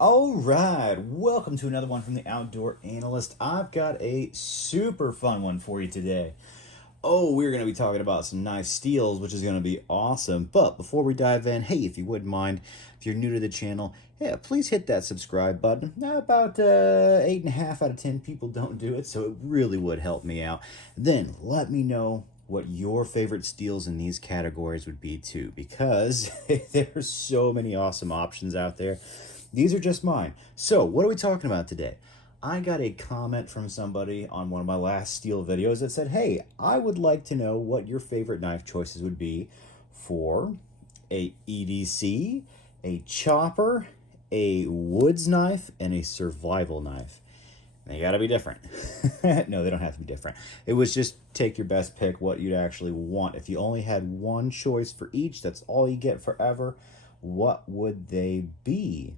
All right, welcome to another one from the Outdoor Analyst. I've got a super fun one for you today. Oh, we're going to be talking about some nice steels, which is going to be awesome. But before we dive in, hey, if you wouldn't mind, if you're new to the channel, yeah, please hit that subscribe button. About 8.5 out of 10 people don't do it, so it really would help me out. Then let me know what your favorite steels in these categories would be too, because there's so many awesome options out there. These are just mine. So, what are we talking about today? I got a comment from somebody on one of my last steel videos that said, hey, I would like to know what your favorite knife choices would be for a EDC, a chopper, a woods knife, and a survival knife. They gotta be different. No, they don't have to be different. It was just take your best pick, what you'd actually want. If you only had one choice for each, that's all you get forever, what would they be?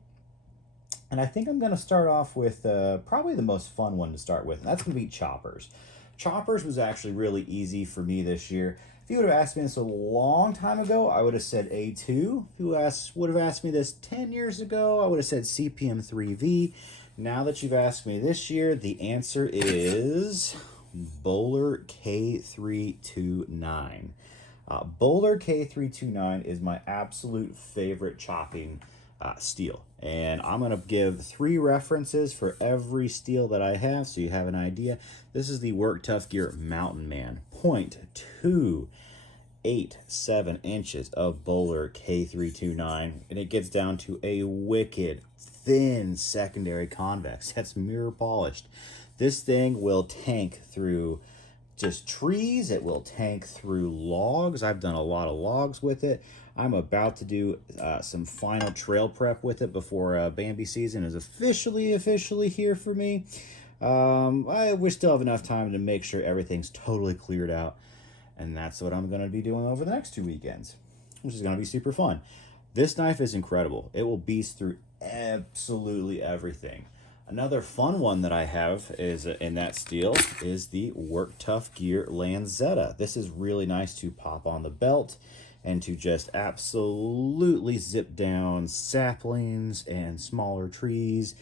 And I think I'm going to start off with probably the most fun one to start with, and that's going to be choppers. Choppers was actually really easy for me this year. If you would have asked me this a long time ago, I would have said A2. If you would have asked me this 10 years ago, I would have said CPM 3V. Now that you've asked me this year, the answer is Bowler K329. Bowler K329 is my absolute favorite chopping steel. And I'm going to give 3 references for every steel that I have so you have an idea. This is the Work Tough Gear Mountain Man. 0.287 inches of Bowler K329. And it gets down to a wicked thin secondary convex. That's mirror polished. This thing will tank through just trees. It will tank through logs. I've done a lot of logs with it. I'm about to do some final trail prep with it before Bambi season is officially here for me. We still have enough time to make sure everything's totally cleared out, and that's what I'm going to be doing over the next 2 weekends, which is going to be super fun. This knife is incredible. It will beast through absolutely everything. Another fun one that I have is in that steel is the Work Tough Gear Lanzetta. This is really nice to pop on the belt and to just absolutely zip down saplings and smaller trees.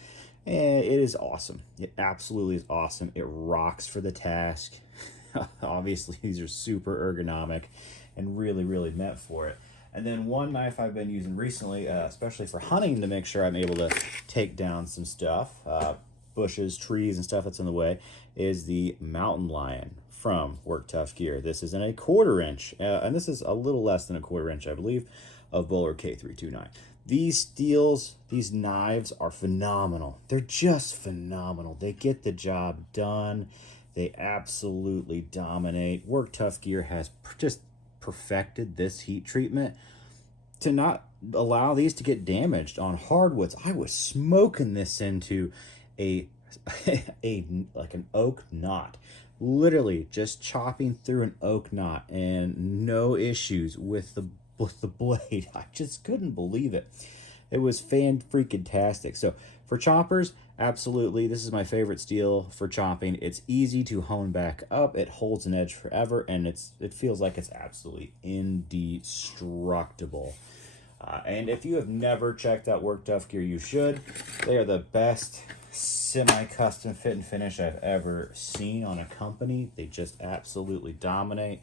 And it is awesome. It absolutely is awesome. It rocks for the task. Obviously, these are super ergonomic and really, really meant for it. And then one knife I've been using recently, especially for hunting to make sure I'm able to take down some stuff, bushes, trees, and stuff that's in the way, is the Mountain Lion from Work Tough Gear. This is in a 1/4 inch, and this is a little less than a 1/4 inch, I believe, of Bowler K329. These steels, these knives are phenomenal. They're just phenomenal. They get the job done. They absolutely dominate. Work Tough Gear has just perfected this heat treatment to not allow these to get damaged on hardwoods. I was smoking this into a like an oak knot, literally just chopping through an oak knot, and no issues with the blade. I just couldn't believe it. It was fan-freaking-tastic. So for choppers, absolutely, this is my favorite steel for chopping. It's easy to hone back up. It holds an edge forever, and it feels like it's absolutely indestructible. And if you have never checked out Work Tough Gear, you should. They are the best semi-custom fit and finish I've ever seen on a company. They just absolutely dominate.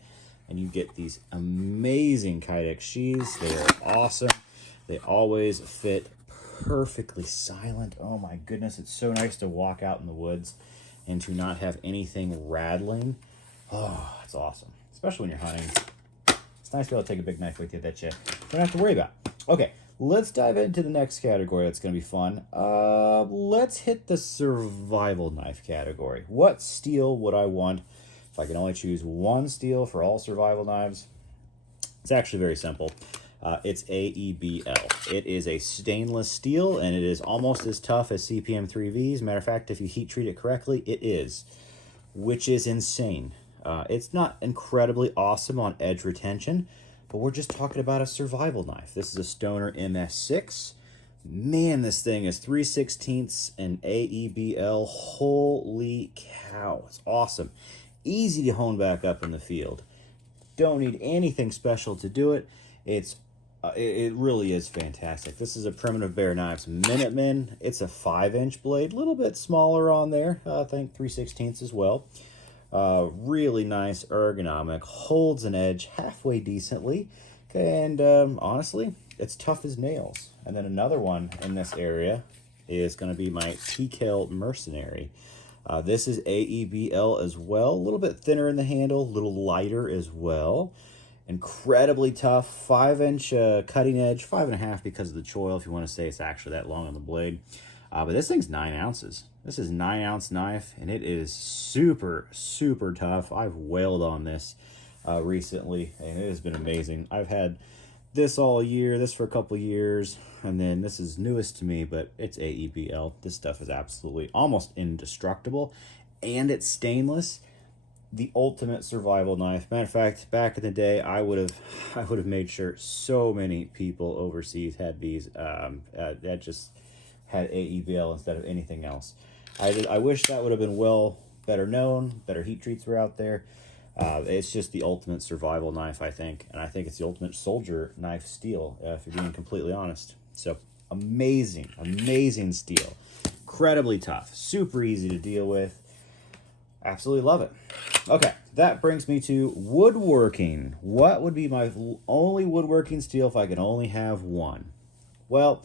And you get these amazing Kydex sheaths. They are awesome. They always fit perfectly silent. Oh my goodness, it's so nice to walk out in the woods and to not have anything rattling. Oh, it's awesome, especially when you're hunting. It's nice to be able to take a big knife with you that you don't have to worry about. Okay, let's dive into the next category. That's going to be fun. Let's hit the survival knife category. What steel would I want if I can only choose one steel for all survival knives? It's actually very simple. It's AEBL. It is a stainless steel, and it is almost as tough as CPM 3Vs. Matter of fact, if you heat treat it correctly, it is, which is insane. It's not incredibly awesome on edge retention, but we're just talking about a survival knife. This is a Stoner MS6. Man, this thing is 3/16 and AEBL. Holy cow, it's awesome. Easy to hone back up in the field. Don't need anything special to do it. It's It really is fantastic. This is a Primitive Bear Knives Minuteman. It's a 5-inch blade, a little bit smaller on there. I think 3/16 as well. Really nice ergonomic, holds an edge halfway decently, and honestly, it's tough as nails. And then another one in this area is going to be my t-kell Mercenary. This is AEBL as well, a little bit thinner in the handle, a little lighter as well. Incredibly tough, 5-inch cutting edge, 5.5 because of the choil, if you want to say it's actually that long on the blade. But this thing's 9 ounces. This is a 9-ounce knife, and it is super, super tough. I've wailed on this recently, and it has been amazing. I've had this all year, this for a couple years, and then this is newest to me, but it's AEBL. This stuff is absolutely almost indestructible, and it's stainless. The ultimate survival knife. Matter of fact, back in the day, I would have made sure so many people overseas had these that just had AEBL instead of anything else. I wish that would have been better known, better heat treats were out there. It's just the ultimate survival knife, I think, and I think it's the ultimate soldier knife steel, if you're being completely honest. So amazing, amazing steel, incredibly tough, super easy to deal with. Absolutely love it. Okay, that brings me to woodworking. What would be my only woodworking steel if I could only have one? Well,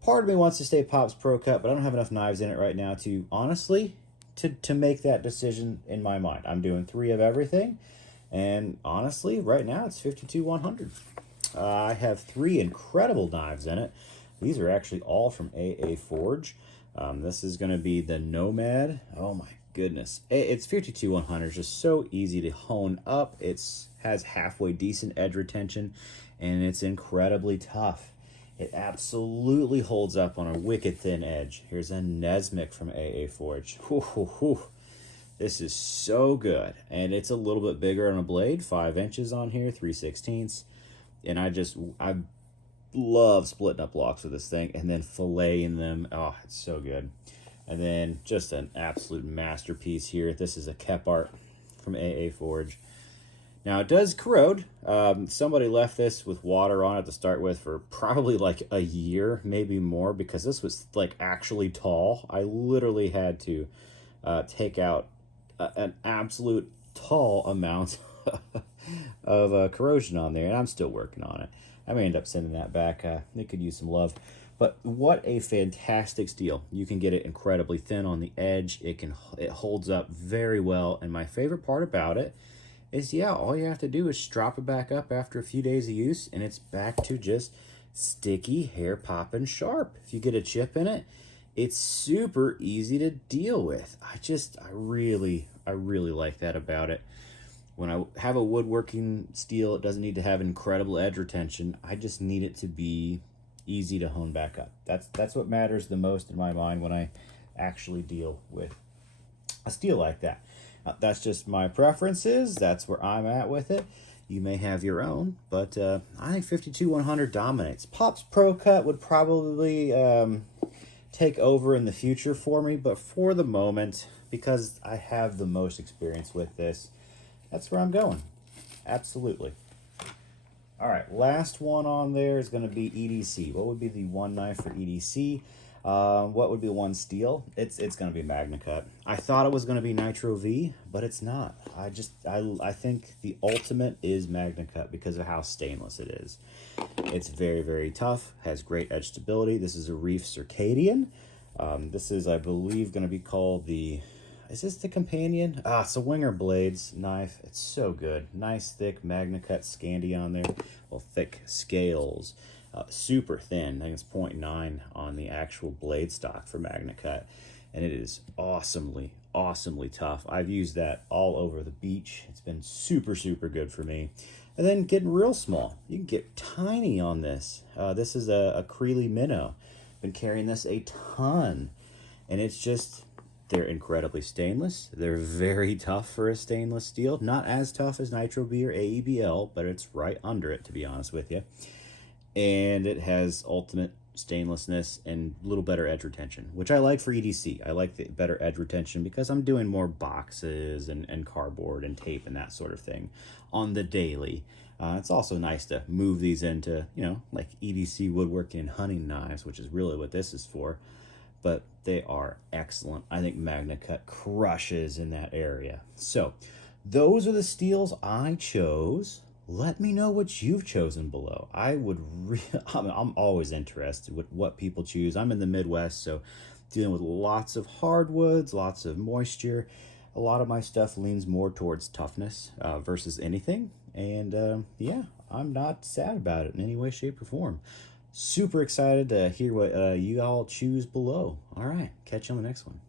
part of me wants to stay Pop's Pro Cut, but I don't have enough knives in it right now to, honestly, to make that decision in my mind. I'm doing 3 of everything, and honestly, right now it's 52-100. I have 3 incredible knives in it. These are actually all from AA Forge. This is going to be the Nomad. Oh my goodness, it's 52-100. It's just so easy to hone up. It's has halfway decent edge retention, and it's incredibly tough. It absolutely holds up on a wicked thin edge. Here's a Nesmik from AA Forge. This is so good, and it's a little bit bigger on a blade, 5 inches on here, 3/16, and I love splitting up blocks with this thing and then filleting them. Oh, it's so good. And then just an absolute masterpiece here. This is a Kepart from AA Forge. Now, it does corrode. Somebody left this with water on it to start with for probably like a year, maybe more, because this was like actually tall. I literally had to take out an absolute tall amount of corrosion on there, and I'm still working on it. I may end up sending that back. It could use some love. But what a fantastic steel. You can get it incredibly thin on the edge. It holds up very well. And my favorite part about it is, yeah, all you have to do is strop it back up after a few days of use, and it's back to just sticky, hair popping sharp. If you get a chip in it, it's super easy to deal with. I really like that about it. When I have a woodworking steel, it doesn't need to have incredible edge retention. I just need it to be easy to hone back up. That's what matters the most in my mind when I actually deal with a steel like that. That's just my preferences. That's where I'm at with it. You may have your own, but I think 52-100 dominates. Pop's Pro Cut would probably take over in the future for me, but for the moment, because I have the most experience with this, that's where I'm going. Absolutely. All right, last one on there is going to be EDC. What would be the one knife for EDC? What would be one steel? It's going to be MagnaCut. I thought it was going to be Nitro V, but it's not. I think the ultimate is MagnaCut because of how stainless it is. It's very, very tough, has great edge stability. This is a Reef Circadian. This is, I believe, going to be called the... Is this the companion? It's a Winger Blades knife. It's so good. Nice, thick MagnaCut Scandi on there. Well, thick scales. Super thin. I think it's 0.9 on the actual blade stock for MagnaCut. And it is awesomely, awesomely tough. I've used that all over the beach. It's been super, super good for me. And then getting real small. You can get tiny on this. This is a Creeley Minnow. Been carrying this a ton. And it's just... They're incredibly stainless. They're very tough for a stainless steel. Not as tough as Nitro B or AEBL, but it's right under it, to be honest with you. And it has ultimate stainlessness and a little better edge retention, which I like for EDC. I like the better edge retention because I'm doing more boxes and cardboard and tape and that sort of thing on the daily. It's also nice to move these into, you know, like EDC woodworking and hunting knives, which is really what this is for. But they are excellent. I think MagnaCut crushes in that area. So those are the steels I chose. Let me know what you've chosen below. I'm always interested with what people choose. I'm in the Midwest, so dealing with lots of hardwoods, lots of moisture. A lot of my stuff leans more towards toughness versus anything. And yeah, I'm not sad about it in any way, shape, or form. Super excited to hear what you all choose below. All right, catch you on the next one.